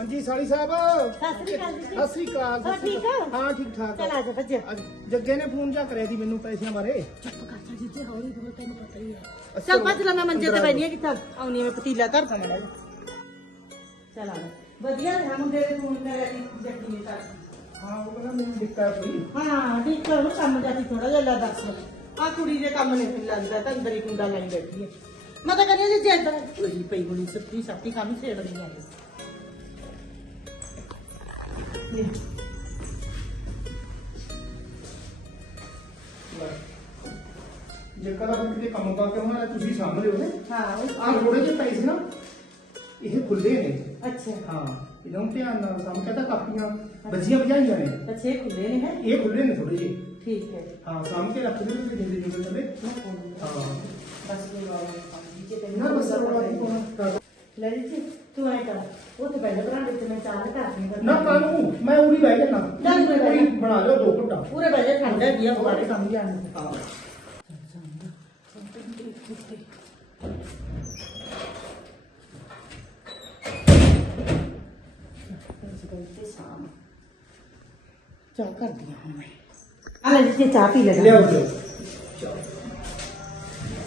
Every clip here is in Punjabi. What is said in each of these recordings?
ਹਾਂਜੀ ਸਾਲੀ ਸਾਹਿਬ। ਸਤਿ ਸ੍ਰੀ ਅਕਾਲ ਜੀ। ਸਤਿ ਸ੍ਰੀ ਅਕਾਲ ਹੋਰ ਠੀਕ ਹੋ? ਹਾਂ ਠੀਕ ਠਾਕ। ਚਲ ਆ ਜਾ ਅੱਜ ਜੱਗੇ ਨੇ ਫੋਨ ਜਾ ਕਰਿਆ ਸੀ ਮੈਨੂੰ ਪੈਸਿਆਂ ਬਾਰੇ। ਚੁੱਪ ਕਰ ਜਾ ਜਿੱਤੇ ਹੌਲੀ ਬੋਲ ਤੈਨੂੰ ਪਤਾ ਹੀ ਹੈ। ਚਲ ਭੱਜ ਲੈ ਮੈਂ ਮੰਜੇ ਤੇ ਅੰਦਰ ਆ ਬੈਣੀ ਆ ਕਿੱਥੇ? ਆਉਣੀ ਮੈਂ ਪਤੀਲਾ ਧਰ ਦਾਂ ਮੜਾ ਚਲ ਆ ਜਾ। ਵਧੀਆ ਰਿਹਾ ਮੁੰਡੇ ਦੇ ਫੋਨ ਕਰਿਆ ਸੀ ਜੱਗੀ ਨੇ ਤਾਂ ਹਾਂ ਉਹ ਕਹਿੰਦਾ ਮੈਨੂੰ ਦਿੱਕਤ ਹੋਈ ਹਾਂ ਠੀਕ ਹੈ ਉਹ ਕੰਮ ਜਾਤੀ ਥੋੜਾ ਜਿਹਾ ਲਾ ਦੱਸ। ਆ ਕੁੜੀ ਦੇ ਕੰਮ ਨਹੀਂ ਫਿਰ ਲੱਗਦਾ ਤਾਂ ਅੰਦਰ ਹੀ ਕੁੰਡਾ ਲਾਈ ਬੈਠੀ ਹੈ। ਮੈਂ ਤਾਂ ਕਹਿੰਦੀ ਜੀ ਜੈਂਟ ਹੋਈ ਪਈ ਹੋਣੀ ਸੱਤੀ ਸੱਤੀ ਕੰਮ ਛੇੜ ਰਹੀ ਹੈ ਜੇ ਕਦਾ ਕੋਈ ਕਿਤੇ ਕੰਮ ਕਰਕੇ ਹੋਣਾ ਤੁਸੀਂ ਸਾਂਭ ਲਿਓ ਨੇ? ਹਾਂ ਉਹ- ਆਹ ਥੋੜੇ ਜਿਹੇ ਪੈਸੇ ਨਾ ਇਹ ਖੁੱਲੇ ਨੇ। ਅੱਛਾ। ਹਾਂ ਇਹਨਾਂ ਨੂੰ ਧਿਆਨ ਨਾਲ ਸਾਂਭ ਕੇ ਤਾਂ ਕਾਪੀਆਂ ਬੱਜੀਆਂ ਵਜਾਈਆਂ ਨੇ। ਅੱਛੇ ਖੁੱਲੇ ਨੇ ਹੈ? ਇਹ ਖੁੱਲੇ ਨੇ ਥੋੜੇ ਜਿਹੇ। ਠੀਕ ਹੈ। ਹਾਂ ਸਾਂਭ ਕੇ ਰੱਖ ਦਿਓ ਤੇ ਦੇ ਦੇ ਦੇ ਥੱਲੇ ਮੈਂ ਕੋਲ ਹਾਂ। ਬਸ ਇਹ ਵਾਲਾ ਕੰਮ ਜੀ ਤੇ ਨਾ ਬਸ ਰੋਲਾ ਨਹੀਂ ਪਾਉਣਾ। ਲੈ ਜੀ। ਤੂੰ ਐ ਕਰ ਉਹ ਤੇ ਬੈਠ ਬਰਾਂਡੇ ਤੇ ਮੈਂ ਚਾਹ ਕਰਦੀ ਹਾਂ ਨਾ ਕਾਨੂੰ ਮੈਂ ਉਰੀ ਬਹਿ ਜਾਣਾ ਨਾ, ਉਰੇ ਬਹਿ ਜਾ। ਬਣਾ ਲਿਓ ਦੋ ਘੰਟਾ। ਪੂਰੇ ਬੈਠੇ ਠੰਡਾ ਦੀਆ ਬਾਰੇ ਕੰਮ ਜਾਣ ਹਾਂ ਚਾਹ ਕਰਦੀ ਹਾਂ ਮੈਂ। ਆ ਲੈ ਜੀ ਚਾਹ ਪੀ ਲੈ ਲਿਆਓ ਲਿਓ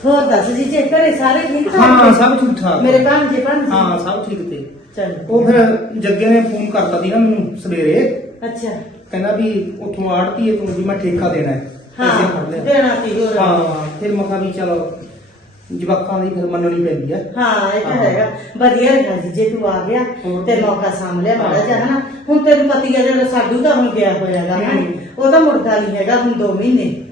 ਹੋਰ ਦੱਸ ਜੀ ਜੇ ਘਰੇ ਸਾਰੇ ਠੀਕ ਠਾਕ ਹਾਂ? ਸਭ ਠੀਕ ਠਾਕ। ਮੇਰੇ ਭੈਣ ਜੀ ਭੈਣ ਹਾਂ ਸਭ ਠੀਕ ਤੇ। ਚਲ ਉਹ ਫਿਰ ਜੱਗੇ ਨੇ ਫੋਨ ਕਰਤਾ ਸੀ ਨਾ ਮੈਨੂੰ ਸਵੇਰੇ। ਅੱਛਾ। ਕਹਿੰਦਾ ਵੀ ਉੱਥੋਂ ਆੜਤੀ ਹੈ ਤੂੰ ਵੀ ਮੈਂ ਠੇਕਾ ਦੇਣਾ ਹੈ। ਪੈਸੇ ਫੜ ਹਾਂ ਦੇਣਾ ਸੀ ਹੋਰ। ਹਾਂ ਫਿਰ ਮੈਂ ਕਿਹਾ ਵੀ ਚਲੋ ਜਵਾਕਾਂ ਦੀ ਫਿਰ ਮੰਨਣੀ ਪੈਂਦੀ ਆ। ਹਾਂ ਇਹ ਤਾਂ ਹਾਂ। ਹੈਗਾ। ਵਧੀਆ ਰਿਹਾ ਜੀ ਜੇ ਤੂੰ ਆ ਗਿਆ ਹੋਰ। ਤੇ ਮੌਕਾ ਸਾਂਭ ਲਿਆ ਮਾੜਾ ਹਾਂ। ਜਿਹਾ ਹਨਾ? ਹੁਣ ਤੈਨੂੰ ਪਤੀ ਜਿਹੜਾ ਸਾਡੂ ਦਾ ਹੁਣ ਗਿਆ ਹੋਇਆਗਾ ਹਮ। ਉਹ ਤਾਂ ਮੁੜਦਾ ਨਹੀਂ ਹੈਗਾ ਹੁਣ 2 ਮਹੀਨੇ।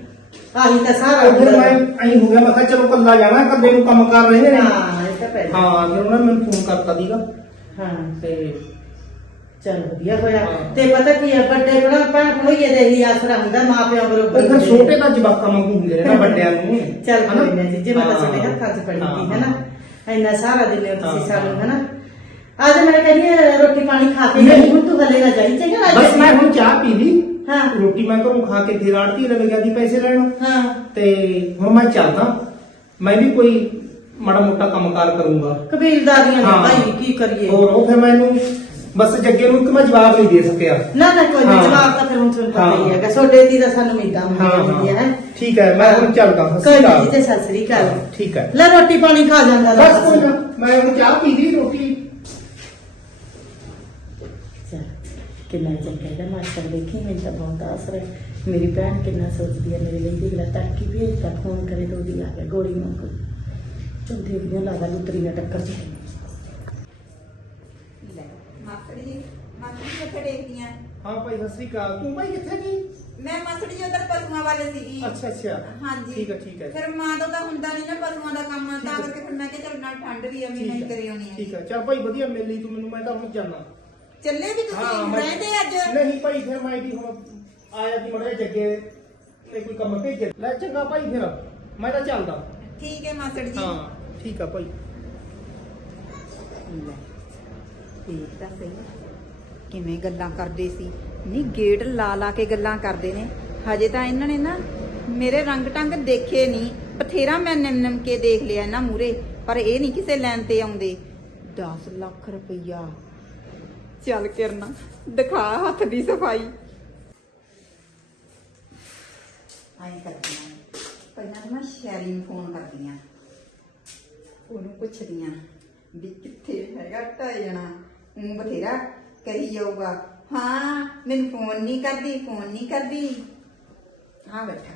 ਆਹੀ ਤਾਂ ਸਾਰਾ ਫਿਰ ਮੈਂ ਐਂ ਹੋ ਗਿਆ ਮੈਂ ਕਿਹਾ ਚਲੋ ਕੱਲਾ ਜਾਣਾ ਕੱਲੇ ਨੂੰ ਕੰਮ ਕਰ ਰਹੇ ਨੇ। ਹਾਂ ਇਹ ਤਾਂ ਪਹਿਲਾਂ ਹਾਂ ਫਿਰ ਉਹਨਾਂ ਨੇ ਮੈਨੂੰ ਫੋਨ ਕਰਤਾ ਸੀਗਾ। ਹਾਂ। ਤੇ ਚਲ ਵਧੀਆ ਹੋਇਆ। ਹਾਂ। ਤੇ ਪਤਾ ਕੀ ਹੈ ਵੱਡੇ ਬੜਾ ਭੈਣ ਭਣੋਈਏ ਦੇ ਹੀ ਆਸਰਾ ਹੁੰਦਾ ਮਾਂ ਪਿਓ ਬਰੋਬਰ ਉਹ ਫਿਰ ਛੋਟੇ ਤਾਂ ਜਵਾਕਾਂ ਵਾਂਗੂ ਹੁੰਦੇ ਨੇ ਨਾ ਵੱਡਿਆਂ ਨੂੰ। ਚੱਲ ਹਨਾ? ਕੋਈ ਨਾ ਜੀ ਜੇ ਮੈਂ ਤਾਂ। ਤੁਹਾਡੇ ਹੱਥਾਂ 'ਚ ਫੜੀ ਹਾਂ, ਸੀ ਹੈਨਾ? ਇੰਨਾ ਸਾਰਾ ਦਿਨ ਹਾਂ, ਤੁਸੀਂ ਸਾਨੂੰ ਹਾਂ। ਹੈਨਾ ਅੱਜ ਮੈਂ ਕਹਿੰਦੀ ਹਾਂ, ਰੋਟੀ ਪਾਣੀ ਖਾ ਕੇ ਨਹੀਂ। ਹੁਣ ਤੂੰ ਹਲੇ ਨਾ ਜਾਈ ਚੰਗਾ ਅੱਜ ਬਸ ਮੈਂ ਹੁਣ ਚਾਹ ਪੀ ਲਈ। ਹਾਂ। ਰੋਟੀ ਮੈਂ ਘਰੋਂ ਖਾ ਕੇ ਫਿਰ ਆੜਤੀ ਲੱਗ ਗਿਆ ਦੀ ਪੈਸੇ ਲੈਣ। ਹਾਂ। ਤੇ ਹੁਣ ਮੈਂ ਚੱਲਦਾ। ਮੈਂ ਵੀ ਕੋਈ ਮਾੜਾ ਮੋਟਾ ਕੰਮਕਾਰ ਕਰੂੰਗਾ। ਕਬੀਲਦਾਰੀਆਂ ਨੇ ਹਾਂ। ਭਾਈ ਕੀ ਕਰੀਏ? ਹੋਰ ਉਹ ਫਿਰ ਮੈਨੂੰ ਬਸ ਜੱਗੇ ਨੂੰ ਇੱਕ ਮੈਂ ਜਵਾਬ ਨਹੀਂ ਦੇ ਸਕਿਆ। ਨਾ ਨਾ ਕੋਈ। ਜਵਾਬ ਤਾਂ ਫਿਰ ਹੁਣ ਤੁਹਾਨੂੰ ਪਤਾ ਹੀ ਹਾਂ। ਹੈਗਾ ਛੋਡੇ ਦੀ ਤਾਂ ਸਾਨੂੰ ਉਮੀਦਾਂ ਹਾਂ ਹੈ। ਹਾਂ। ਠੀਕ ਹੈ ਮੈਂ ਹੁਣ ਚੱਲਦਾ। ਸਤਿ ਕੋਈ ਸ਼੍ਰੀ ਨਹੀਂ ਅਕਾਲ। ਜੀ ਤੇ ਸਤਿ ਸ੍ਰੀ ਅਕਾਲ। ਠੀਕ ਹੈ। ਲੈ ਰੋਟੀ ਪਾਣੀ ਖਾ ਜਾਂਦਾ। ਬਸ ਕੋਈ ਨਾ ਮੈਂ ਹੁਣ ਚਾਹ ਪੀ ਲਈ ਰੋਟੀ ਚੱਲ, ਕਿੰਨਾ ਚੰਗਾ ਹੈ ਮਾਸਟਰ ਦੇਖੀ ਮੈਨੂੰ ਤਾਂ ਬਹੁਤ ਆਸਰਾ ਹੈ। ਮੇਰੀ ਭੈਣ ਕਿੰਨਾ ਸੋਚਦੀ ਹੈ ਮੇਰੇ ਲਈ ਦੇਖ ਲੈ ਤੜਕੀ ਭੇਜ ਤਾਂ ਫੋਨ ਕਰੇ ਤਾਂ ਉਹਦੀ ਆ ਗਿਆ ਗੋਲੀ ਮੰਗੋ ਚਲ ਦੇਖਦੇ ਹਾਂ ਲਾਦਾ ਲੁਤਰੀ ਨਾ ਟੱਕਰ ਚ ਲੈ ਮਾਸੜੀ ਜੀ ਮਾਸੜੀ ਜੀ ਕਿੱਥੇ ਦੇਖਦੀਆਂ? ਹਾਂ ਭਾਈ ਸਤਿ ਸ਼੍ਰੀ ਅਕਾਲ। ਤੂੰ ਭਾਈ ਕਿੱਥੇ ਗਈ ਮੈਂ ਮਾਸੜੀ ਜੀ ਉਧਰ ਪਸ਼ੂਆਂ ਵਾਲੇ ਸੀਗੀ। ਅੱਛਾ ਅੱਛਾ। ਹਾਂਜੀ। ਠੀਕ ਹੈ ਠੀਕ ਹੈ। ਫਿਰ ਮਾਂ ਤੋਂ ਤਾਂ ਹੁੰਦਾ ਨਹੀਂ ਨਾ ਪਸ਼ੂਆਂ ਦਾ ਕੰਮ ਤਾਂ ਕਰਕੇ ਫਿਰ ਮੈਂ ਕਿਹਾ ਚੱਲ ਨਾਲ ਠੰਡ ਵੀ ਆ ਮੈਂ ਨਹੀਂ ਕਰੀ ਆਉਣੀ ਹੈ ਠੀਕ ਹੈ। ਚੱਲ ਭਾਈ ਵਧੀਆ ਮਿਲ ਲਈ ਤੂੰ ਮੈਨੂੰ ਮੈਂ ਤਾਂ ਹੁਣ ਜਾਣਾ ਚੱਲੇ ਵੀ ਤੁਸੀਂ ਮੈਂ- ਰਹਿੰਦੇ ਅੱਜ। ਨਹੀਂ ਭਾਈ ਫਿਰ ਮੈਂ ਵੀ ਹੁਣ ਆਇਆ ਸੀ ਮੜੇ ਜੱਗੇ ਨੇ ਕੋਈ ਕੰਮ ਭੇਜਿਆ। ਲੈ ਚੰਗਾ ਭਾਈ ਫਿਰ ਮੈਂ ਤਾਂ ਚੱਲਦਾ। ਠੀਕ ਹੈ ਮਾਸੜ ਜੀ। ਹਾਂ ਠੀਕ ਆ ਭਾਈ। ਲੈ ਦੇਖ ਤਾਂ ਸਹੀ ਕਿਵੇਂ ਗੱਲਾਂ ਕਰਦੇ ਸੀ। ਨਹੀਂ ਗੇਟ ਲਾ ਲਾ ਕੇ ਗੱਲਾਂ ਕਰਦੇ ਨੇ। ਹਜੇ ਤਾਂ ਇਹਨਾਂ ਨੇ ਨਾ ਮੇਰੇ ਰੰਗ ਟੰਗ ਦੇਖੇ ਨਹੀਂ। ਬਥੇਰਾ ਮੈਂ ਨਿਮ ਨਿਮ ਕੇ ਦੇਖ ਲਿਆ ਇਹਨਾਂ ਮੂਰੇ ਪਰ ਇਹ ਨਹੀਂ ਕਿਸੇ ਲੈਣ ਤੇ ਆਉਂਦੇ। 10 ਲੱਖ ਰੁਪਈਆ। ਚੱਲ ਕਿਰਨਾ ਦਿਖਾ ਹੱਥ ਦੀ ਸਫ਼ਾਈ। ਆਈ ਕਰਦੀ ਆਂ ਪਹਿਲਾਂ ਤਾਂ ਮੈਂ ਸ਼ੈਰੀ ਨੂੰ ਫੋਨ ਕਰਦੀ ਆਂ ਉਹਨੂੰ ਪੁੱਛਦੀ ਆਂ ਵੀ ਕਿੱਥੇ ਹੈਗਾ ਢਾਈ ਜਣਾ? ਉਹ ਬਥੇਰਾ ਕਹੀ ਜਾਊਗਾ। ਹਾਂ, ਮੈਨੂੰ ਫੋਨ ਨਹੀਂ ਕਰਦੀ, ਫੋਨ ਨਹੀਂ ਕਰਦੀ। ਹਾਂ ਬੈਠਾ।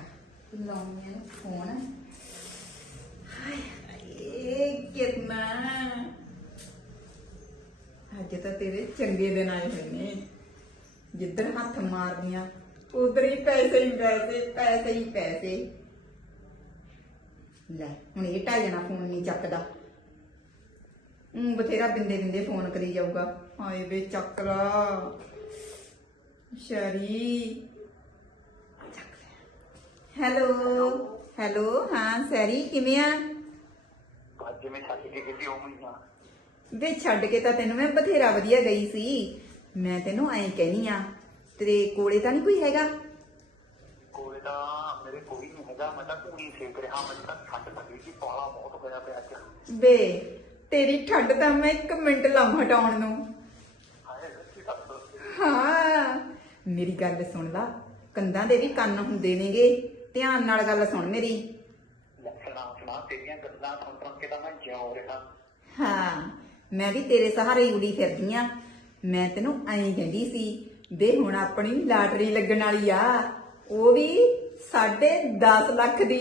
ਲਾਉਂਦੀ ਆਂ ਫੋਨ। ਹਾਏ ਹਾਏ, ਕਿਰਨਾ। ਅੱਜ ਤਾਂ ਤੇਰੇ ਚੰਗੇ ਦਿਨ ਆਏ ਹੋਏ ਨੇ। ਜਿੱਧਰ ਹੱਥ ਮਾਰਦੀਆਂ, ਉਧਰ ਹੀ ਪੈਸੇ ਹੀ ਪੈਸੇ ਪੈਸੇ ਹੀ ਪੈਸੇ। ਲੈ, ਹੁਣ ਇਹ ਢਾਈ ਜਣਾ ਫੋਨ ਨਹੀਂ ਚੱਕਦਾ। ਉਹ ਬਥੇਰਾ ਬਿੰਦੇ ਬਿੰਦੇ ਫੋਨ ਕਰੀ ਜਾਊਗਾ। ਹਾਏ ਵੇ ਚੱਕਰਾ। ਸ਼ਰੀ। ਹੈਲੋ ਹੈਲੋ, ਹਾਂ, ਸੈਰੀ ਕਿਵੇਂ ਆ? ਅੱਜ ਮੈਂ ਛੱਡ ਕੇ ਕਿਤੇ, ਉਹ ਮਹੀਨਾ ਵੇ ਛੱਡ ਕੇ ਤਾਂ ਤੈਨੂੰ ਮੈਂ ਬਥੇਰਾ ਵਧੀਆ ਗਈ ਸੀ। ਮੈਂ ਤੈਨੂੰ ਐਂ ਕਹਿਨੀ ਆ ਤੇਰੇ ਕੋਲੇ ਤਾਂ ਨਹੀਂ ਕੋਈ ਹੈਗਾ? ਕੋਲੇ ਤਾਂ ਮੇਰੇ ਕੋਈ ਨਹੀਂ ਹੈਗਾ ਮੈਂ ਤਾਂ ਧੂਣੀ ਸੇਕ ਰਿਹਾ ਮੈਨੂੰ ਤਾਂ ਠੰਡ ਲੱਗੀ ਸੀ ਪਾਲਾ ਬਹੁਤ ਹੋਇਆ ਪਿਆ ਅੱਜ। ਵੇ ਤੇਰੀ ਠੰਡ ਤਾਂ ਮੈਂ ਇੱਕ ਮਿੰਟ ਲਾਉਂ ਹਟਾਉਣ ਨੂੰ। ਹਾਏ ਹਾਂ ਮੇਰੀ ਗੱਲ ਸੁਣ ਲਾ ਕੰਧਾਂ ਦੇ ਵੀ ਕੰਨ ਹੁੰਦੇ ਨੇਗੇ ਧਿਆਨ ਨਾਲ ਗੱਲ ਸੁਣ ਮੇਰੀ। ਸੁਣਾ ਸੁਣਾ ਤੇਰੀਆਂ ਗੱਲਾਂ ਸੁਣ ਸੁਣ ਕੇ ਤਾਂ ਮੈਂ ਜਿਉਂ ਰਿਹਾ। ਹਾਂ ਮੈਂ ਵੀ ਤੇਰੇ ਸਹਾਰੇ ਉਡੀ ਫਿਰਦੀ ਆ। ਮੈਂ ਤੈਨੂੰ ਐਂ ਕਹਿੰਦੀ ਸੀ ਦੇ ਹੁਣ ਆਪਣੀ ਲਾਟਰੀ ਲੱਗਣ ਵਾਲੀ ਆ ਉਹ ਵੀ 10.5 ਲੱਖ ਦੀ।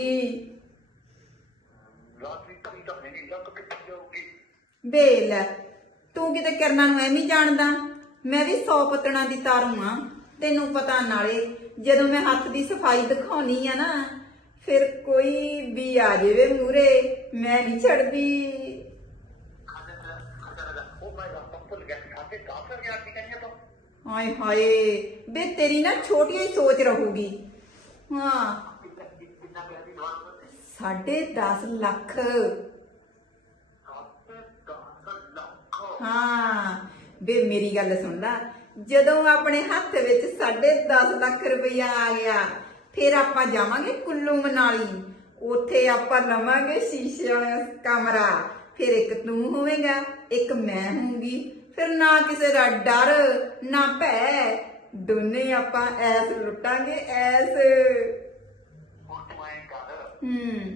ਲਾਟਰੀ ਕਰੀ ਤਾਂ ਨਹੀਂ ਲੱਗ ਕਿੱਥੇ ਜਾਊਗੀ? ਬੇਲ ਤੂੰ ਕਿਤੇ ਕਰਨਾ ਨੂੰ ਐਵੇਂ ਜਾਣਦਾ? ਮੈਂ ਵੀ 100 ਪਤਣਾ ਦੀ ਤਾਰੂ ਆ ਤੈਨੂੰ ਪਤਾ ਨਾਲੇ ਜਦੋਂ ਮੈਂ ਹੱਥ ਦੀ ਸਫ਼ਾਈ ਦਿਖਾਉਣੀ ਆ ਨਾ ਫਿਰ ਕੋਈ ਵੀ ਆ ਜਾਵੇ ਮੂਰੇ ਮੈਂ ਨਹੀਂ ਛੱਡਦੀ ਖਾਣਾ ਖਾਣਾ ਉਹ ਮੈਂ ਤਾਂ ਭੁੱਲ ਗਿਆ ਸੀ ਖਾਤੇ 10000 ਦੀ ਕਹਿੰਦੇ ਹਾਏ ਹਾਏ, ਬੇ ਤੇਰੀ ਨਾ ਛੋਟੀ ਹੀ ਸੋਚ ਰਹੂਗੀ। ਹਾਂ। ਕਿੰਨਾ ਪਿਆ ਦੀ ਲਾਟਰੀ ਸਾਢੇ 10 ਲੱਖ। ਖਾਤੇ 10 ਲੱਖ ਹਾਂ। ਬੇ ਮੇਰੀ ਗੱਲ ਸੁਣ ਲੈ, ਜਦੋਂ ਆਪਣੇ ਹੱਥ ਵਿੱਚ ਸਾਢੇ 10 ਲੱਖ ਰੁਪਇਆ ਆ ਗਿਆ, ਫਿਰ ਆਪਾਂ ਜਾਵਾਂਗੇ ਕੁੱਲੂ ਮਨਾਲੀ। ਉੱਥੇ ਆਪਾਂ ਲਵਾਂਗੇ ਸ਼ੀਸ਼ੇ ਵਾਲਾ ਕਮਰਾ। ਫਿਰ ਇੱਕ ਤੂੰ ਹੋਵੇਂਗਾ, ਇੱਕ ਮੈਂ ਹੋਊਂਗੀ। ਫਿਰ ਨਾ ਕਿਸੇ ਦਾ ਡਰ ਨਾ ਭੈ। ਦੋਨੇ ਆਪਾਂ ਐਸ ਲੁੱਟਾਂਗੇ ਐਸ। ਤੂੰ ਐਂ ਕਰ। ਹੂੰ।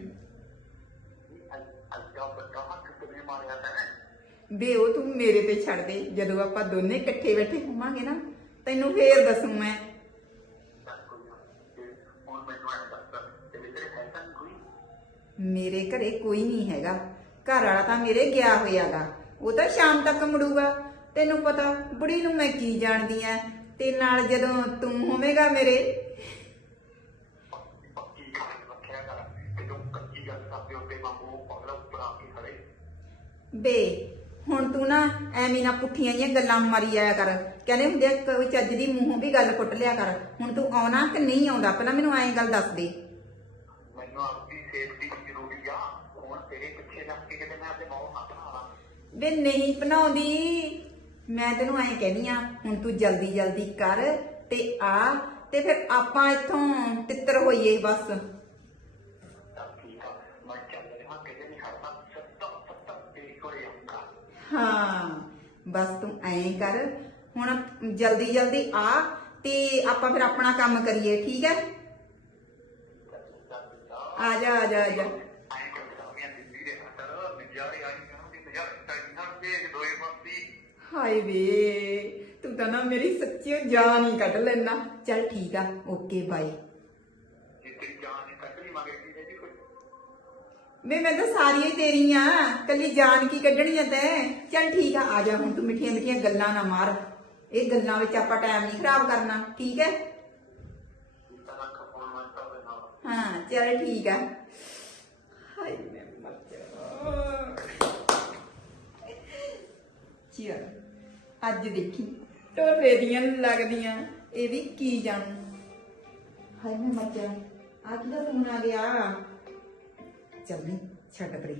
ਅੱਜਾ ਬੱਟਾ ਹੱਥ ਕਿਵੇਂ ਮਾਰਿਆ ਤੈਨੇ? ਬੇ ਉਹ ਤੂੰ ਮੇਰੇ ਤੇ ਛੱਡ ਦੇ। ਜਦੋਂ ਆਪਾਂ ਦੋਨੇ ਇਕੱਠੇ ਬੈਠੇ ਹੋਵਾਂਗੇ ਨਾ ਤੈਨੂੰ ਫੇਰ ਦੱਸੂ ਮੈਂ। ਚੱਲ ਕੋਈ ਨਾ। ਤੇ ਹੁਣ ਮੈਨੂੰ ਐਂ ਦੱਸ ਤੇਰੇ ਹੈ ਤਾਂ ਕੋਈ? ਮੇਰੇ ਘਰੇ ਕੋਈ ਨਹੀਂ ਹੈਗਾ। ਘਰ ਵਾਲਾ ਤਾਂ ਮੇਰੇ ਗਿਆ ਹੋਇਆਗਾ। ਉਹ ਤਾਂ ਸ਼ਾਮ ਤੱਕ ਮੁੜੂਗਾ। ਤੈਨੂੰ ਪਤਾ ਬੁੜੀ ਨੂੰ ਮੈਂ ਕੀ ਜਾਣਦੀ ਆ? ਤੇ ਨਾਲ ਜਦੋਂ ਤੂੰ ਹੋਵੇਂਗਾ ਮੇਰੇ? ਕਰ ਬੇ ਹੁਣ ਤੂੰ ਨਾ ਐਵੇਂ ਨਾ ਪੁੱਠੀਆਂ ਜੀਆਂ ਗੱਲਾਂ ਮਾਰੀ ਆਇਆ ਕਰ। ਕਹਿੰਦੇ ਹੁੰਦੇ ਆ ਕੋਈ ਚੱਜ ਦੀ ਮੂੰਹੋਂ ਵੀ ਗੱਲ ਪੁੱਟ ਲਿਆ ਕਰ। ਹੁਣ ਤੂੰ ਆਉਣਾ ਕਿ ਨਹੀਂ ਆਉਂਦਾ? ਪਹਿਲਾਂ ਮੈਨੂੰ ਐਂ ਗੱਲ ਦੱਸ ਦੇ। ਮੈਨੂੰ ਆਪਣੀ ਸੇਫਟੀ ਜ਼ਰੂਰੀ ਆ। ਹੁਣ ਤੇਰੇ ਪਿੱਛੇ ਲੱਗ ਕੇ ਕਿਤੇ ਮੈਂ ਆਪਣੇ ਮੌਤ ਨਾ ਵੇ ਨਹੀਂ ਬਣਾਉਂਦੀ। ਮੈਂ ਤੈਨੂੰ ਐਂ ਕਹਿਨੀ ਆ, ਹੁਣ ਤੂੰ ਜਲਦੀ ਜਲਦੀ ਕਰ ਤੇ ਆ ਤੇ ਫਿਰ ਆਪਾਂ ਇੱਥੋਂ ਤਿੱਤਰ ਹੋਈਏ ਬਸ। ਹਾਂ, ਬਸ ਤੂੰ ਐਂ ਕਰ, ਹੁਣ ਜਲਦੀ ਜਲਦੀ ਆ ਤੇ ਆਪਾਂ ਫਿਰ ਆਪਣਾ ਕੰਮ ਕਰੀਏ, ਠੀਕ ਹੈ? ਆ ਜਾ ਆ ਜਾ ਆ ਜਾ। ਹਾਏ ਵੇ ਤੂੰ ਤਾਂ ਨਾ ਮੇਰੀ ਸੱਚੀ ਜਾਨ ਹੀ ਕੱਢ ਲੈਣਾ ਚੱਲ ਠੀਕ ਆ ਓਕੇ ਬਾਏ। ਜੇ ਤੇਰੀ ਜਾਨ ਮਗਰ ਹੈ ਜੀ ਕੋਈ। ਵੇ ਮੈਂ ਤਾਂ ਸਾਰੀਆਂ ਹੀ ਤੇਰੀਆਂ ਕੱਲੀ ਜਾਨ ਕੀ ਕੱਢਣੀ ਐ ਤੈਂ? ਚੱਲ ਠੀਕ ਆ ਆ ਜਾ ਹੁਣ ਤੂੰ ਮਿੱਠੀਆਂ ਮਿੱਠੀਆਂ ਗੱਲਾਂ ਨਾ ਮਾਰ। ਇਹ ਗੱਲਾਂ ਵਿੱਚ ਆਪਾਂ ਟਾਈਮ ਨਹੀਂ ਖਰਾਬ ਕਰਨਾ ਠੀਕ ਹੈ? ਤਾਂ ਲੱਖ ਫੋਨ ਮੈਂ ਤਾਂ ਦੇ ਨਾਲ। ਹਾਂ ਚੱਲ ਠੀਕ ਆ। ਹਾਏ ਮੈਂ ਮਰ ਜਾ ਚਲ। ਅੱਜ ਦੇਖੀ। ਟੋਰੇ ਦੀਆਂ ਲੱਗਦੀਆਂ, ਇਹ ਵੀ ਕੀ ਜਾਣੂ। ਹਾਏ, ਮੈਂ ਮਰ ਜਾ ਆ ਕਿਹਦਾ ਫੋਨ ਆ ਗਿਆ। ਚੱਲੀ ਛੱਡ ਪਰੇ।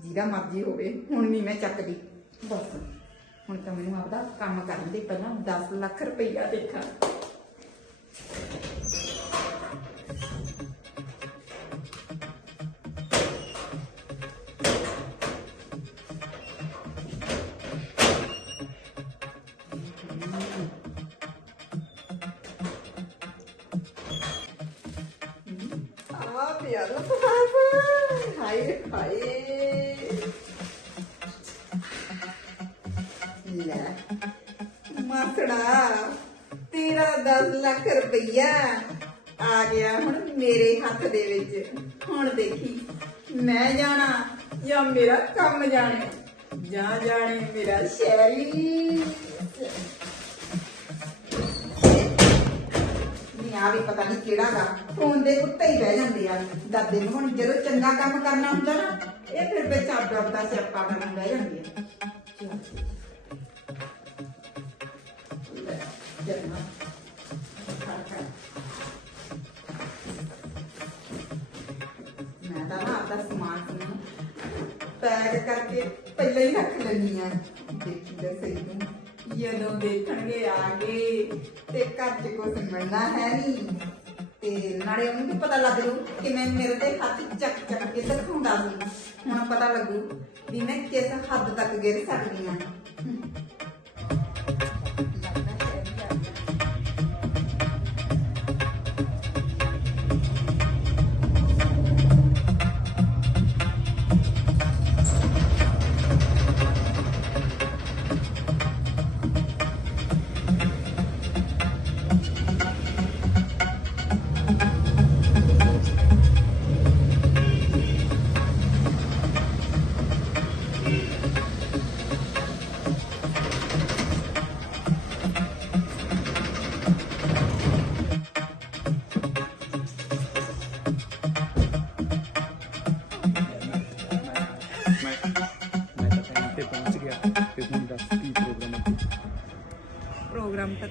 ਜਿਹਦਾ ਮਰਜ਼ੀ ਹੋਵੇ, ਹੁਣ ਨਹੀਂ ਮੈਂ ਚੱਕਦੀ। ਬਸ, ਹੁਣ ਤਾਂ ਮੈਨੂੰ ਆਪਦਾ ਕੰਮ ਕਰਨ ਦੇ ਪਹਿਲਾਂ 10 ਲੱਖ ਰੁਪਈਆ ਦੇਖਾਂ। ਮਾਸੜਾ ਤੇਰਾ 10 ਲੱਖ ਰੁਪਈਆ ਆ ਗਿਆ ਹੁਣ ਮੇਰੇ ਹੱਥ ਦੇ ਵਿੱਚ। ਹੁਣ ਦੇਖੀ, ਮੈਂ ਜਾਣਾ ਜਾਂ ਮੇਰਾ ਕੰਮ ਜਾਣੇ, ਜਾਂ ਜਾਣੇ ਮੇਰਾ ਸ਼ੈਰੀ ਆ ਵੀ ਪਤਾ ਨਹੀਂ ਕਿਹੜਾ ਗਾ। ਫੋਨ ਦੇ ਉੱਤੇ ਹੀ ਬਹਿ ਜਾਂਦੇ ਆ। ਦਾਦੇ ਨੂੰ ਹੁਣ ਜਦੋਂ ਚੰਗਾ ਕੰਮ ਕਰਨਾ ਹੁੰਦਾ ਨਾ, ਇਹ ਫਿਰ ਵਿੱਚ ਆਪਦਾ ਆਪਦਾ ਸਿਆਪਾ ਕਰਨ ਬਹਿ ਜਾਂਦੇ ਆ। ਪਹਿਲਾਂ ਹੀ ਰੱਖ ਲੈਣੀ ਆ ਦੇਖੀ ਤਾਂ ਸਹੀ ਨੂੰ ਜਦੋਂ ਦੇਖਣਗੇ ਆ ਗਏ, ਤੇ ਘਰ 'ਚ ਕੁਝ ਮਿਲਣਾ ਹੈ ਨਹੀਂ ਤੇ ਨਾਲੇ ਉਹਨੂੰ ਵੀ ਪਤਾ ਲੱਗ ਜੂ ਕਿ ਮੈਂ ਮੇਰੇ ਤੇ ਹੱਥ ਚੱਕ ਚੱਕ ਕੇ ਦਿਖਾਉਂਦਾ ਸੀ। ਹੁਣ ਪਤਾ ਲੱਗੂ ਵੀ ਮੈਂ ਕਿਸ ਹੱਦ ਤੱਕ ਗਿਰ ਸਕਦੀ ਹਾਂ। ਆ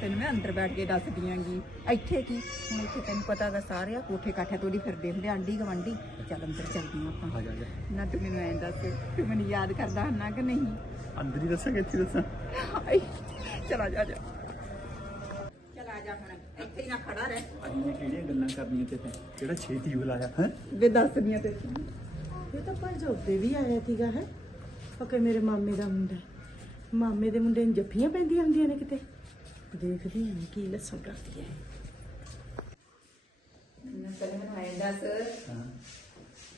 ਤੈਨੂੰ ਮੈਂ ਅੰਦਰ ਬੈਠ ਕੇ ਦੱਸ ਦਿਆਂਗੀ। ਇੱਥੇ ਕੀ? ਹੁਣ ਇੱਥੇ ਤੈਨੂੰ ਪਤਾ ਗਾ ਸਾਰੇ ਆ ਕੋਠੇ ਕਾਠੇ ਤੋੜੀ ਫਿਰਦੇ ਹੁੰਦੇ ਆਂਢੀ ਗਵੰਡੀ ਚੱਲ ਅੰਦਰ ਚੱਲਦੇ ਆਪਾਂ। ਆ ਜਾ ਜਾ। ਨਾ ਤੂੰ ਮੈਨੂੰ ਐਂ ਦੱਸ ਤੂੰ ਮੈਨੂੰ ਯਾਦ ਕਰਦਾ ਨਾ ਕਿ ਨਹੀਂ? ਅੰਦਰ ਹੀ ਦੱਸਾਂਗੇ ਇੱਥੇ ਦੱਸਾਂ। ਚਲਾ ਜਾ ਜਾ। ਚਲਾ ਜਾ ਹੁਣ ਇੱਥੇ ਹੀ ਨਾ ਖੜਾ ਰਹਿ। ਅੱਜ ਮੈਂ ਕਿਹੜੀਆਂ ਗੱਲਾਂ ਕਰਨੀਆਂ ਤੇ ਤੈਂ? ਕਿਹੜਾ ਛੇਤੀ ਬੁਲਾਇਆ ਹੈ? ਵੇ ਦੱਸਦੀਆਂ ਤੇ। ਇਹ ਤਾਂ ਭਾਈ ਉੱਤੇ ਵੀ ਆਇਆ ਸੀਗਾ ਹੈ? ਓਕੇ ਮੇਰੇ ਮਾਮੇ ਦਾ ਮੁੰਡਾ। ਮਾਮੇ ਦੇ ਮੁੰਡੇ ਨੂੰ ਜੱਫੀਆਂ ਪੈਂਦੀਆਂ ਹੁੰਦੀਆਂ ਨੇ ਕਿਤੇ? ਦੇਖਦੀ ਹਾਂ ਕੀ ਲੱਸਣ ਕਰਦੀ ਹੈ। ਮੈਨੂੰ ਪਹਿਲੇ ਮੈਨੂੰ ਐਂ ਦੱਸ। ਹਾਂ।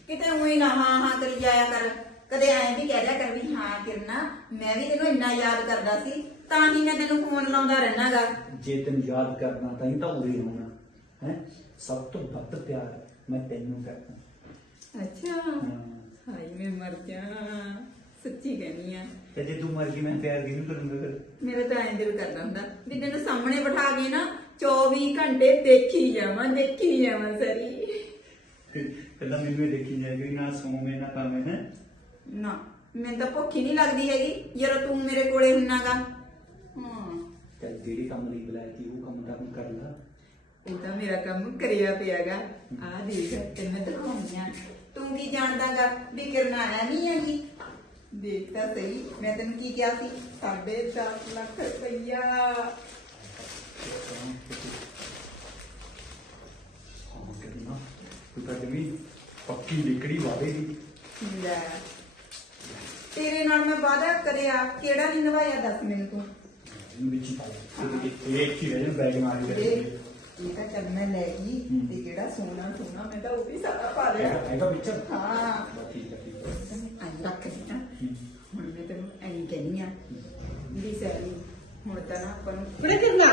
ਕਿਤੇ ਉਹੀ ਨਾ ਹਾਂ ਹਾਂ ਕਰੀ ਜਾਇਆ ਕਰ। ਕਦੇ ਐਂ ਵੀ ਕਹਿ ਦਿਆ ਕਰ ਵੀ ਹਾਂ ਕਿਰਨਾ ਮੈਂ ਵੀ ਤੈਨੂੰ ਇੰਨਾ ਯਾਦ ਕਰਦਾ ਸੀ ਤਾਂ ਹੀ ਮੈਂ ਤੈਨੂੰ ਫੋਨ ਲਾਉਂਦਾ ਰਹਿਣਾਗਾ ਜੇ ਤੈਨੂੰ ਯਾਦ ਕਰਨਾ ਤਾਂ ਹੀ ਤਾਂ ਉਰੇ ਹੋਣਾ ਹੈ? ਸਭ ਤੋਂ ਵੱਧ ਪਿਆਰ ਮੈਂ ਤੈਨੂੰ ਕਰਦਾ। ਅੱਛਾ। ਹਾਂ। ਮੈਂ ਮਰ ਜਾ ਸੱਚੀ ਕਹਿਨੀ ਆ। ਤੇ ਜੇ ਤੂੰ ਮਰ ਗਈ ਮੈਂ ਪਿਆਰ ਕਿਹਨੂੰ ਕਰੂੰਗਾ ਫਿਰ? ਮੇਰਾ ਤਾਂ ਐਂ ਦਿਲ ਕਰਦਾ ਹੁੰਦਾ ਵੀ ਤੈਨੂੰ ਸਾਹਮਣੇ ਬਿਠਾ ਕੇ ਨਾ 24 ਘੰਟੇ ਦੇਖੀ ਜਾਵਾਂ ਦੇਖੀ ਜਾਵਾਂ ਸਰੀ। ਕੱਲਾ ਮੈਨੂੰ ਹੀ ਦੇਖੀ ਜਾਏਗੀ ਨਾ ਸੋਵੇਂ ਨਾ ਕਾਵੇਂ ਹੈ? ਨਾ ਮੈਨੂੰ ਤਾਂ ਭੁੱਖ ਹੀ ਨਹੀਂ ਲੱਗਦੀ ਹੈਗੀ ਜਦੋਂ ਤੂੰ ਮੇਰੇ ਕੋਲੇ ਹੁੰਨਾਗਾ। ਹਾਂ। ਚੱਲ ਜਿਹੜੀ ਕੰਮ ਲਈ ਬੁਲਾਇਆ ਸੀ ਉਹ ਕੰਮ ਤਾਂ ਹੁਣ ਕਰ ਲਾ। ਉਹ ਤਾਂ ਮੇਰਾ ਕੰਮ ਕਰਿਆ ਪਿਆਗਾ। ਆ ਦੇਖ ਤੈਨੂੰ ਮੈਂ ਦਿਖਾਉਂਦੀ ਆ ਤੂੰ ਕੀ ਜਾਣਦਾਗਾ ਵੀ ਕਿਰਨਾ ਐ ਨਹੀਂ ਹੈਗੀ? ਦੇਖ ਤਾਂ ਸਹੀ। ਮੈਂ ਤੈਨੂੰ ਕੀ ਕਿਹਾ ਸੀ? 10.5 ਲੱਖ ਰੁਪਈਆ। ਹਾਂ ਕਿੰਨਾ ਤੂੰ ਤਾਂ ਜਮੀ ਪੱਕੀ ਲਿਕੜੀ ਵਾਦੇ ਦੀ ਲੈ। ਤੇਰੇ ਨਾਲ ਮੈਂ ਵਾਅਦਾ ਕਰਿਆ। ਕਿਹੜਾ ਨਹੀਂ ਨਿਭਾਇਆ ਦੱਸ ਮੈਨੂੰ ਤੂੰ? ਇਹਨੂੰ ਵਿੱਚ ਹੀ ਪਾ ਲੈ ਤੇ ਇੱਕ ਹੀ ਰਹਿ ਜਾ ਬੈਗ ਮਾਰ ਦੇਖ, ਇਹ ਤਾਂ ਚੱਲ ਮੈਂ ਲੈ ਗਈ। ਤੇ ਜਿਹੜਾ ਸੋਨਾ ਸੋਨਾ ਮੈਂ ਤਾਂ ਉਹ ਵੀ ਸਾਰਾ ਪਾ ਲਿਆ। ਹੈਗਾ ਵਿੱਚ? ਹਾਂ। ਠੀਕ ਹੈ ਠੀਕ ਹੈ। ਰੱਖ ਦਿੱਤਾ। ਹੁਣ ਕਹਿੰਦੀ ਆ। ਵੀ ਸੈਲੀ ਹੁਣ ਤਾਂ ਨਾ ਆਪਾਂ ਨੂੰ ਕੁੜੇ ਕਿਰਨਾ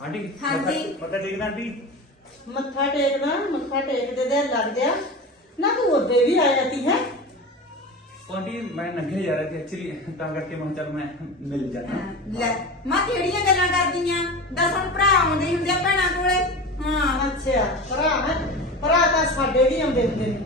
ਆਂਟੀ ਹਾਂਜੀ। ਆਂਟੀ? ਮੱਥਾ ਟੇਕਣਾ ਮੱਥਾ ਟੇਕਦੇ ਦੇ ਲੱਗ ਗਿਆ। ਨਾ ਤੂੰ ਉਹਦੇ ਵੀ ਆਇਆ ਸੀ ਹੈ? ਆਂਟੀ ਮੈਂ ਨੰਗੇ ਜਾ ਰਿਹਾ ਸੀ ਐਕਚੁਅਲੀ ਤਾਂ ਕਰਕੇ ਮੈਂ ਕਿਹਾ ਚੱਲ ਮੈਂ ਮਿਲ ਜਾਣਾ ਲੈ ਮਾਂ ਕਿਹੜੀਆਂ ਗੱਲਾਂ ਕਰਦੀਆਂ? ਦੱਸ ਹੁਣ ਭਰਾ ਆਉਂਦੇ ਹੀ ਹੁੰਦੇ ਆ ਭੈਣਾਂ ਕੋਲੇ। ਹਾਂ। ਅੱਛਾ ਭਰਾ ਹੈ ਭਰਾ ਤਾਂ ਸਾਡੇ ਵੀ ਆਉਂਦੇ ਹੁੰਦੇ ਨੇ।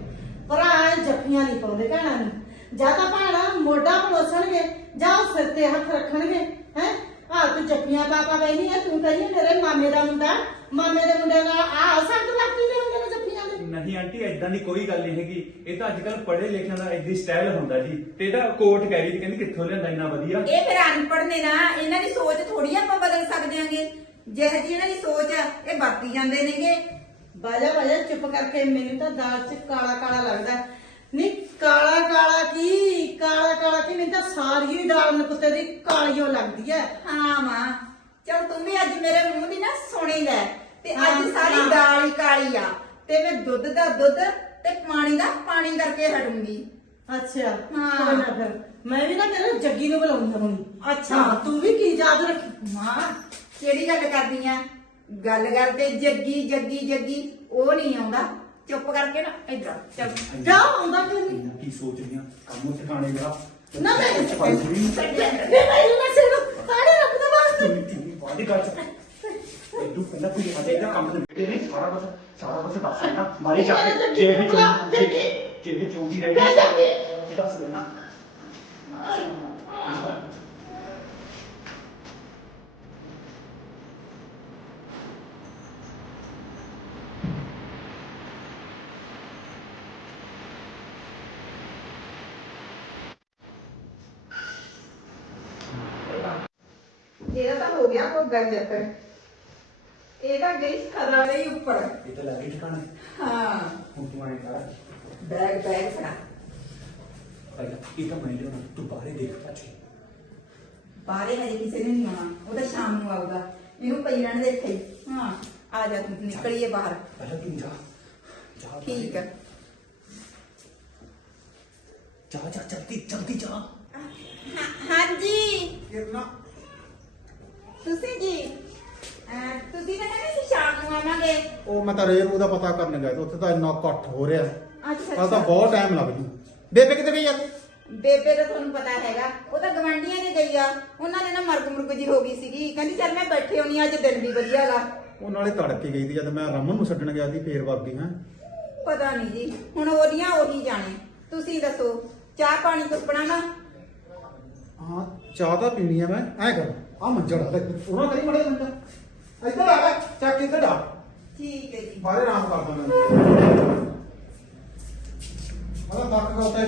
ਭਰਾ ਐਂ ਜੱਫੀਆਂ ਨਹੀਂ ਪਾਉਂਦੇ ਭੈਣਾਂ ਨੂੰ। ਜਾਂ ਤਾਂ ਭੈਣਾਂ ਮੋਢਾ ਪਲੋਸਣਗੇ ਜਾਂ ਉਹ ਸਿਰ ਤੇ ਹੱਥ ਰੱਖਣਗੇ ਹੈ? ਆ ਤੂੰ ਜੱਫੀਆਂ ਪਾ ਪਾ ਬੈਣੀ ਹੈ ਤੂੰ ਕਹਿੰਦੀ ਮੇਰੇ ਮਾਮੇ ਦਾ ਮੁੰਡਾ ਮਾਮੇ ਦੇ ਮੁੰਡੇ ਨਾਲ ਆ ਲੱਗਦੀ ਨੇ ਹੁੰਦੇ ਨੇ ਜੱਫੀਆਂ ਦੇ। ਨਹੀਂ ਆਂਟੀ ਐਦਾਂ ਦੀ ਕੋਈ ਗੱਲ ਨਹੀਂ ਹੈਗੀ। ਇਹ ਤਾਂ ਅੱਜ ਕੱਲ ਪੜ੍ਹੇ ਲਿਖਿਆਂ ਦਾ ਐਦੀ ਸਟਾਈਲ ਹੁੰਦਾ ਜੀ। ਤੇ ਇਹਦਾ ਕੋਟ ਰਹੀ ਸੀ ਕਹਿੰਦੀ ਕਿੱਥੋਂ ਲਿਆਂਦਾ ਇੰਨਾ ਵਧੀਆ? ਇਹ ਫਿਰ ਅਨਪੜ੍ਹ ਨੇ ਨਾ ਇਹਨਾਂ ਦੀ ਸੋਚ ਥੋੜੀ ਆਪਾਂ ਬਦਲ ਸਕਦੇ ਆਂਗੇ। ਜਿਹੋ ਜਿਹੀ ਇਹਨਾਂ ਦੀ ਸੋਚ ਆ ਇਹ ਵਰਤੀ ਜਾਂਦੇ ਨੇਗੇ। ਬਾਜਾ ਬਾਜਾ ਚੁੱਪ ਕਰਕੇ ਮੈਨੂੰ ਤਾਂ ਦਾਲ 'ਚ ਕਾਲਾ ਕਾਲਾ ਲੱਗਦਾ। ਨਹੀਂ ਕਾਲਾ ਕਾਲਾ ਕੀ? ਕਾਲਾ ਕਾਲਾ ਕੀ? ਮੈਨੂੰ ਤਾਂ ਸਾਰੀ ਹੀ ਦਾਲ ਨਕੁੱਤੇ ਦੀ ਕਾਲੀਓ ਲੱਗਦੀ ਹੈ ਹਾਂ ਮਾਂ। ਚਲ ਤੂੰ ਵੀ ਅੱਜ ਮੇਰੇ ਮੂੰਹ ਦੀ ਨਾ ਸੁਣੀ ਲੈ। ਤੇ ਅੱਜ ਸਾਰੀ। ਦਾਲ ਹੀ ਕਾਲੀ ਆ। ਤੇ ਮੈਂ ਦੁੱਧ ਦਾ ਦੁੱਧ ਤੇ ਪਾਣੀ ਦਾ ਪਾਣੀ ਕਰਕੇ ਹਟੂੰਗੀ। ਅੱਛਾ ਹਾਂ। ਕੋਈ ਨਾ ਫਿਰ। ਮੈਂ ਵੀ ਨਾ ਤੇਰੇ ਜੱਗੀ ਨੂੰ ਬੁਲਾਉਂਦੀ ਹਾਂ ਹੁਣ। ਅੱਛਾ। ਤੂੰ ਵੀ ਕੀ ਯਾਦ ਰੱਖੀ ਮਾਂ ਕਿਹੜੀ ਗੱਲ ਕਰਦੀ ਆ ਗੱਲ ਕਰਦੇ ਜੱਗੀ ਜੱਗੀ ਜੱਗੀ। ਉਹ ਨਹੀਂ ਆਉਂਦਾ। ਚੁੱਪ ਕਰਕੇ ਨਾ ਇੱਧਰ ਚੱਲ। ਜਾ ਆਉਂਦਾ ਤੂੰ ਵੀ ਇੰਨਾ ਕੀ ਸੋਚ ਰਹੀਆਂ ਕੰਮ ਟਿਕਾਣੇ ਦਾ। ਨਾ ਮੈਂ ਮੈਨੂੰ ਨਾ ਸਿਰ ਸਾੜੇ ਰੱਖ ਦੇ ਵਾਸਤੇ ਤੂੰ ਤੂੰ ਬਾਡੀ ਕਰ। ਇਹ ਦੂ ਪਹਿਲਾਂ ਕੋਈ ਅਜੇ ਦਾ ਕੰਮ ਤੇ ਨਹੀਂ ਸਾਰਾ ਬਸ ਸਾਰਾ ਬਸ ਦੱਸ ਨਾ ਮਾਰੀ ਜਾ ਕੇ। ਜੇ ਵੀ ਚੋਂ ਜੇ ਵੀ ਚੋਂਦੀ ਰਹੀ ਦੱਸ ਦੇਣਾ ਇਹਦਾ ਤਾਂ ਇਹਦਾ ਗਈ ਖਰਾ ਲਈ ਉੱਪਰ। ਇਹ ਤਾਂ ਲੱਗੀ ਟਿਕਾਣੇ ਹਾਂ। ਹੁਣ ਤੂੰ ਆਏ ਕਰ। ਬੈਗ ਬੈਗ ਫੜਾ। ਪਹਿਲਾਂ ਇਹ ਤਾਂ ਮੈਂ ਲਿਆਉਣਾ। ਤੂੰ ਬਾਹਰੇ ਦੇਖ ਪਾਛੇ। ਬਾਹਰੇ ਹਜੇ ਕਿਸੇ ਨੇ ਨਹੀਂ ਆਉਣਾ। ਉਹ ਤਾਂ ਸ਼ਾਮ ਨੂੰ ਆਊਗਾ। ਇਹਨੂੰ ਪਈ ਰਹਿਣ ਦੇ ਇੱਥੇ ਹੀ। ਹਾਂ। ਆ ਜਾ ਤੂੰ ਨਿਕਲੀਏ ਬਾਹਰ। ਪਹਿਲਾਂ ਤੂੰ ਜਾ। ਜਾ ਠੀਕ ਹੈ ਜਾ ਜਾ ਜਲਦੀ ਜਲਦੀ ਜਾ। ਹਾਂ- ਹਾਂਜੀ। ਕਿਰਨਾ ਤੁਸੀਂ ਜੀ ਅਹ, ਤੁਸੀਂ ਤਾਂ ਕਹਿੰਦੇ ਸੀ ਸ਼ਾਮ ਨੂੰ ਆਵਾਂਗੇ। ਉਹ ਮੈਂ ਤਾਂ ਰੇਰੂ ਦਾ ਪਤਾ ਕਰਨ ਗਿਆ ਸੀ ਉੱਥੇ ਤਾਂ ਇੰਨਾ ਇਕੱਠ ਹੋ ਰਿਹਾ। ਅੱਛਾ ਆ ਤਾਂ ਬਹੁਤ ਟਾਈਮ ਲੱਗ ਜੂ। ਬੇਬੇ ਕਿੱਥੇ ਗਈ ਯਾਰ ਬੇਬੇ ਦਾ ਤੁਹਾਨੂੰ ਪਤਾ ਹੈਗਾ ਉਹ ਤਾਂ ਗਵਾਂਢੀਆਂ ਦੇ ਗਈ ਆ। ਉਹਨਾਂ ਨੇ ਨਾ ਮਰਗ ਮੁਰਗ ਜੀ ਹੋ ਗਈ ਸੀਗੀ। ਕਹਿੰਦੀ ਚੱਲ ਮੈਂ ਬੈਠੇ ਹੋਣੀ ਅੱਜ ਦਿਨ ਵੀ ਵਧੀਆ ਗਾ। ਉਹ ਨਾਲੇ ਤੜਕੇ ਗਈ ਸੀ ਜਦ ਮੈਂ ਰਮਨ ਨੂੰ ਛੱਡਣ ਗਿਆ ਸੀ ਫੇਰ ਹਾਂ। ਪਤਾ ਨਹੀਂ ਜੀ ਹੁਣ ਉਹਦੀਆਂ ਉਹੀ ਜਾਣੇ। ਤੁਸੀਂ ਦੱਸੋ ਚਾਹ ਪਾਣੀ ਕੁਛ ਬਣਾਵਾਂ ਹਾਂ ਚਾਹ ਤਾਂ ਪੀਣੀ ਆ ਮੈਂ। ਐ ਕਰ। ਆ ਮੰਜਾ ਡਾ ਲੈ ਉਹਨਾਂ ਕਰੀ ਮੜੇ ਮੰਜਾ ਇੱਧਰ ਆ ਲੈ ਚੱਕ ਇੱਧਰ ਡਾ ਠੀਕ ਹੈ ਜੀ। ਬਾਹਰੇ ਆਰਾਮ ਕਰਦਾ ਮੈਂ ਮੈਂ ਤਾਂ ਥੱਕ ਗਿਆ ਉੱਤੇ